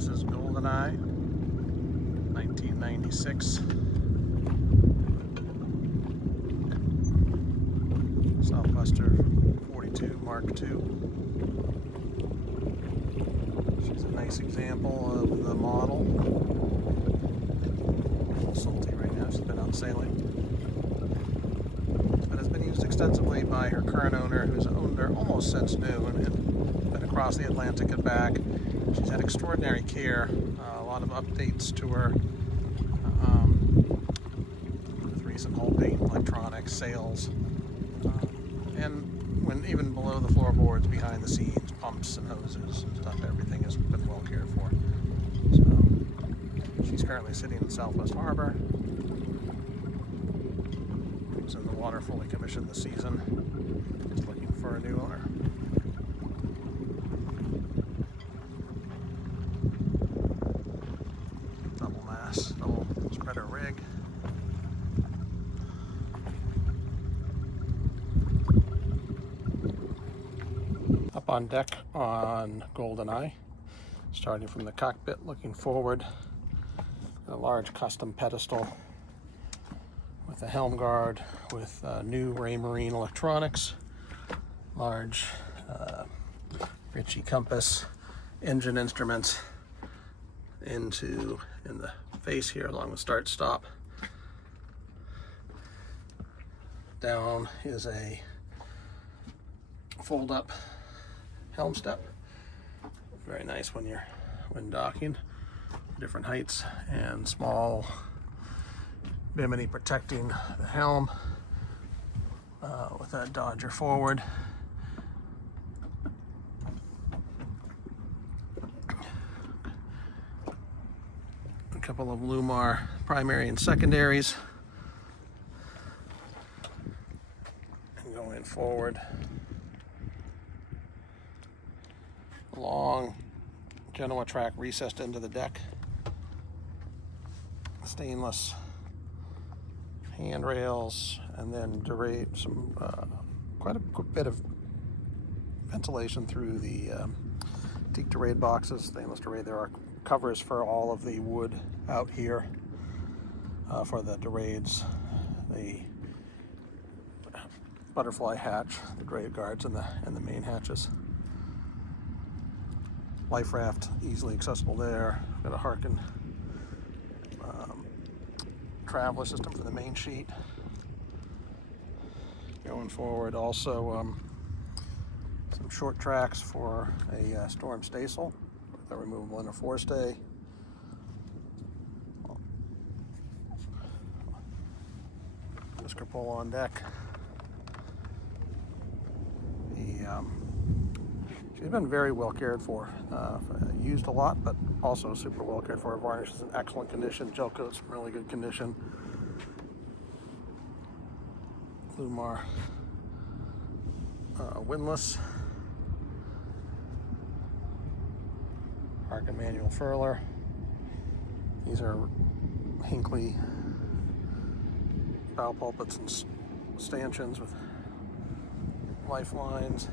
This is GoldenEye, 1996. Sou'wester 42 Mark II. She's a nice example of the model. A little salty right now, she's been out sailing. But has been used extensively by her current owner, who's owned her almost since new and been across the Atlantic and back. She's had extraordinary care, a lot of updates to her with recent hull paint, electronics, sails, and when even below the floorboards, behind the scenes, pumps and hoses and stuff, everything has been well cared for. So she's currently sitting in Southwest Harbor. It's in the water, fully commissioned this season. Just looking for a new owner. Double mast, double spreader rig. Up on deck on GoldenEye, starting from the cockpit, looking forward, a large custom pedestal with a helm guard with new Raymarine electronics, large Ritchie compass, engine instruments in the face here along with start stop. Down is a fold up helm step, very nice when docking, different heights, and small bimini protecting the helm with that dodger forward. A couple of Lumar primary and secondaries, and going forward, long Genoa track recessed into the deck, stainless handrails, and then quite a bit of ventilation through the teak dorade boxes, stainless dorade. There are covers for all of the wood out here for the dorades, the butterfly hatch, the dorade guards, and the main hatches. Life raft easily accessible there. Got a Harkin traveler system for the main sheet. Going forward, also some short tracks for a storm staysail with a removable inner forestay. Whisker pole on deck. She's been very well cared for, used a lot, but also super well cared for. Her varnish is in excellent condition, gel coat's in really good condition. Lumar windlass, Harkin manual furler. These are Hinckley bow pulpits and stanchions with lifelines.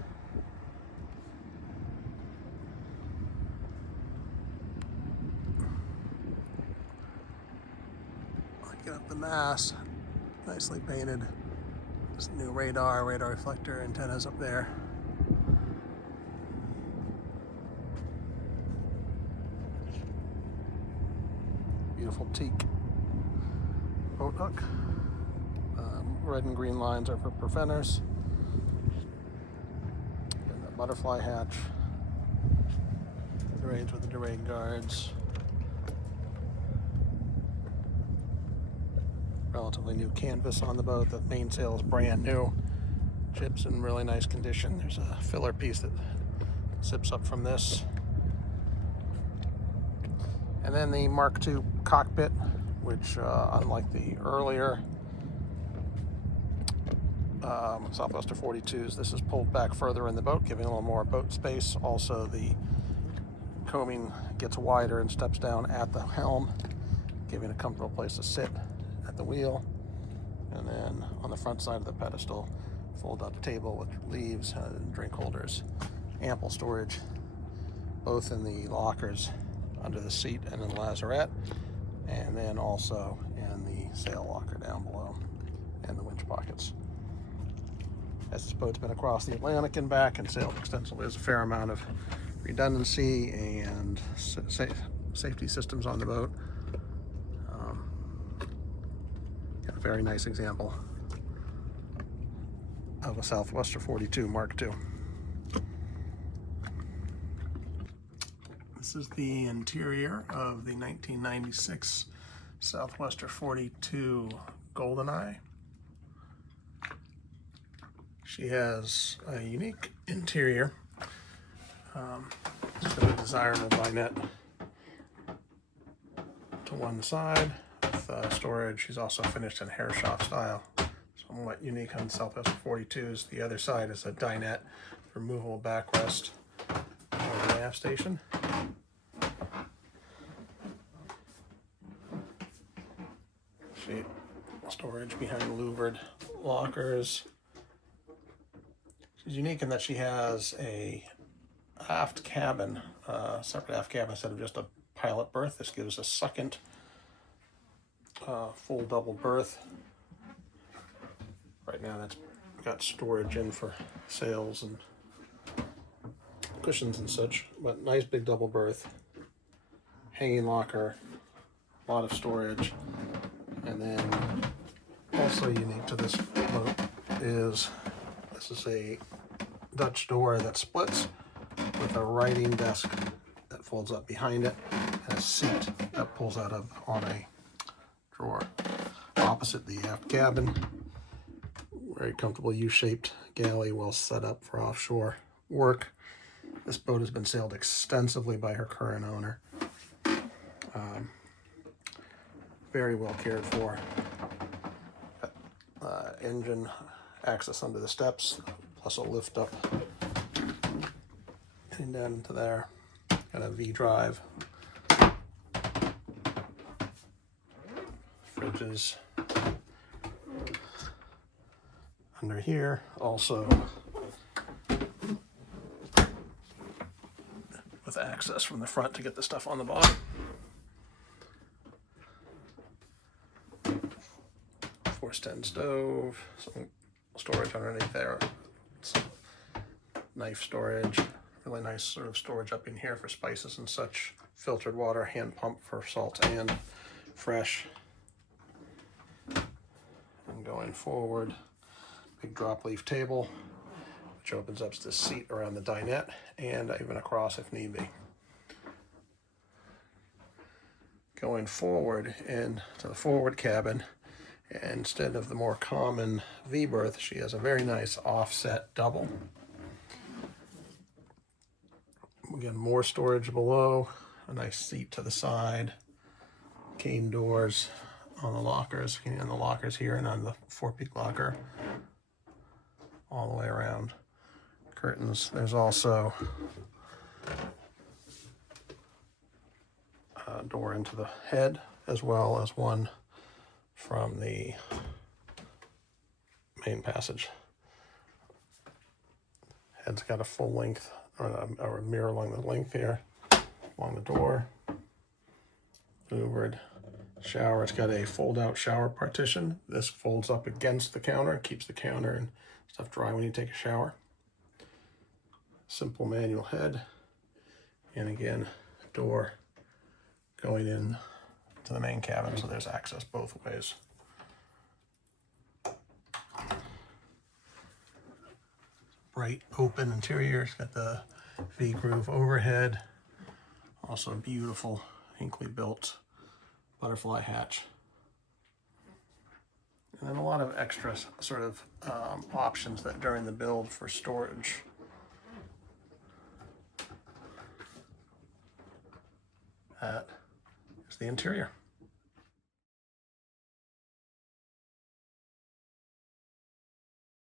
Looking up the mast, nicely painted. This new radar reflector antennas up there. Beautiful teak boat hook. Red and green lines are for preventers. And the butterfly hatch. The dorades with the dorade guards. Relatively new canvas on the boat. The mainsail is brand new. Jib's in really nice condition. There's a filler piece that zips up from this. And then the Mark II cockpit, which unlike the earlier Sou'wester 42s, this is pulled back further in the boat, giving a little more boat space. Also, the coaming gets wider and steps down at the helm, giving a comfortable place to sit at the wheel. And then on the front side of the pedestal, fold up table with leaves and drink holders. Ample storage, both in the lockers under the seat and in the lazarette, and then also in the sail locker down below and the winch pockets. As this boat's been across the Atlantic and back and sailed extensively, there's a fair amount of redundancy and safety systems on the boat. A very nice example of a Sou'wester 42 Mark II. This is the interior of the 1996 Sou'wester 42 GoldenEye. She has a unique interior. It's got a desirable dinette to one side with storage. She's also finished in hair shop style. Somewhat unique on Sou'wester 42s. The other side is a dinette, removable backrest over the aft station. Storage behind louvered lockers. She's unique in that she has a aft cabin, separate aft cabin instead of just a pilot berth. This gives a second full double berth. Right now that's got storage in for sails and cushions and such, but nice big double berth, hanging locker, a lot of storage. And then also unique to this boat is this is a Dutch door that splits with a writing desk that folds up behind it and a seat that pulls out of on a drawer. Opposite the aft cabin, very comfortable U-shaped galley, well set up for offshore work. This boat has been sailed extensively by her current owner. Very well cared for. Engine access under the steps, plus a lift up and down into there. Got a V-drive. Fridges under here, also with access from the front to get the stuff on the bottom. Force-10 stove, some storage underneath there, some knife storage, really nice sort of storage up in here for spices and such, filtered water, hand pump for salt and fresh. And going forward, big drop leaf table, which opens up to the seat around the dinette and even across if need be. Going forward into the forward cabin, instead of the more common V-berth, she has a very nice offset double. Again, more storage below, a nice seat to the side, cane doors on the lockers, and the lockers here and on the forepeak locker, all the way around. Curtains. There's also a door into the head, as well as one from the main passage. Head's got a full length, or a mirror along the length here, along the door. Louvered shower. It's got a fold-out shower partition. This folds up against the counter and keeps the counter and stuff dry when you take a shower. Simple manual head, and again, door going in to the main cabin, so there's access both ways. Bright open interior. It's got the V-groove overhead. Also a beautiful Hinckley built butterfly hatch. And then a lot of extra sort of options that during the build for storage. That is the interior.